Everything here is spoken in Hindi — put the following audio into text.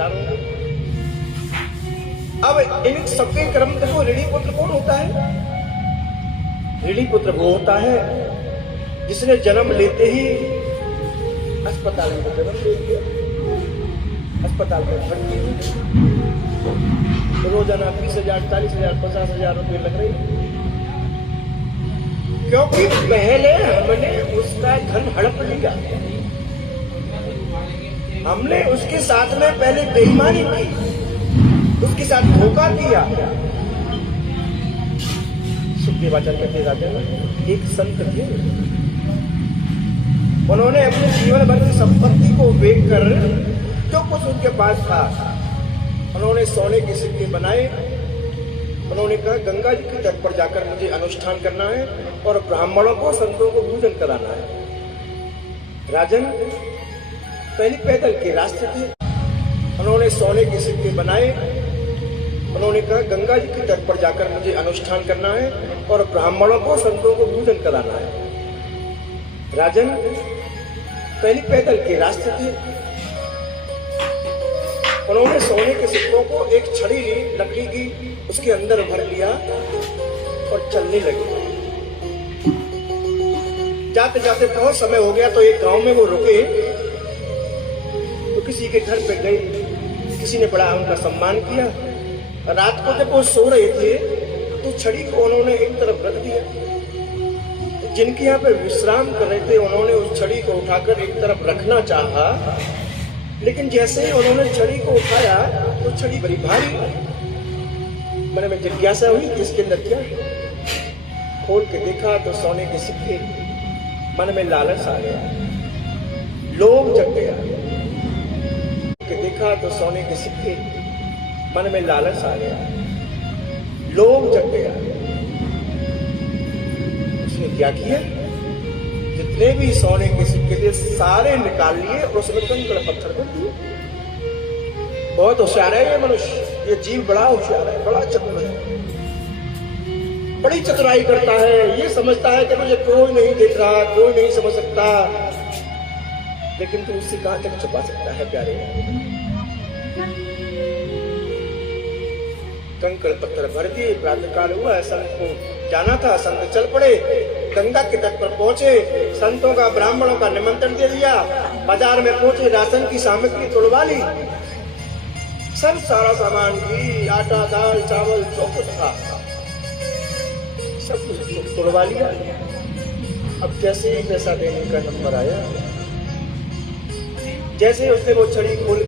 प्रचार होगा। अब इन सबके क्रम देखो, ऋणी पुत्र कौन होता है? ऋणी पुत्र वो होता है जिसने जन्म लेते ही अस्पताल में जन्म ले लिया, अस्पताल में भर्ती हुई, रोजाना 20,000, 40,000, 50,000 रुपये लग रहे हैं, क्योंकि पहले हमने उसका धन हड़प लिया, हमने उसके साथ में पहले बेईमानी की, उसके साथ धोखा दिया। सुखदेवाचार्य कहते राजन, एक संत थे, उन्होंने अपने जीवन भर की संपत्ति को बेचकर जो कुछ उनके पास था, उन्होंने सोने के सिक्के बनाए। उन्होंने कहा गंगा जी के तट पर जाकर मुझे अनुष्ठान करना है और ब्राह्मणों को, संतों को भोजन कराना है। राजन, पहले पैदल के रास्ते थे, उन्होंने सोने के सिक्के बनाए। उन्होंने कहा गंगा जी के तट पर जाकर मुझे अनुष्ठान करना है और ब्राह्मणों को, संतों को भोजन कराना है। राजन, पहले पैदल के रास्ते थे, उन्होंने सोने के सिक्कों को एक छड़ी ली, लकड़ी की, उसके अंदर भर लिया और चलने लगे। जाते जाते बहुत समय हो गया तो एक गांव में वो रुके, तो किसी के घर पे गए, किसी ने बड़ा उनका सम्मान किया। रात को जब वो सो रहे थे तो छड़ी को उन्होंने एक तरफ रख दिया, तो जिनके यहाँ पे विश्राम कर रहे थे उन्होंने उस छड़ी को उठाकर एक तरफ रखना चाहा, लेकिन जैसे ही उन्होंने छड़ी को उठाया तो छड़ी बड़ी भारी। मन में जिज्ञासा हुई कि इसके अंदर क्या है। खोल के देखा तो सोने के सिक्के। मन में लालच आ गया, लोभ जग गया। देखा तो सोने के सिक्के, मन में लालच आ गया, लोभ जग गया। उसने क्या किया, जितने भी सोने के सिक्के थे सारे निकाल लिए और उसने कंकड़ पत्थर कर दिए। बहुत होशियार है ये मनुष्य, ये जीव बड़ा होशियार है, बड़ा चतुर है, बड़ी चतुराई करता है। ये समझता है कि मुझे कोई नहीं देख रहा, कोई नहीं समझ सकता, लेकिन तू उससे कहां तक छुपा सकता है प्यारे। कंकड़ पत्थर भर दिए। प्रातःकाल हुआ, संत को जाना था, संत चल पड़े, गंगा के तट पर पहुंचे। संतों का, ब्राह्मणों का निमंत्रण दे दिया। बाजार में पहुंचे, राशन की सामग्री तोड़वा ली, सब सारा सामान घी, आटा, दाल, चावल जो कुछ था सब कुछ तोड़वा लिया। अब जैसे ही पैसा देने का नंबर आया, जैसे उसने वो छड़ी खोल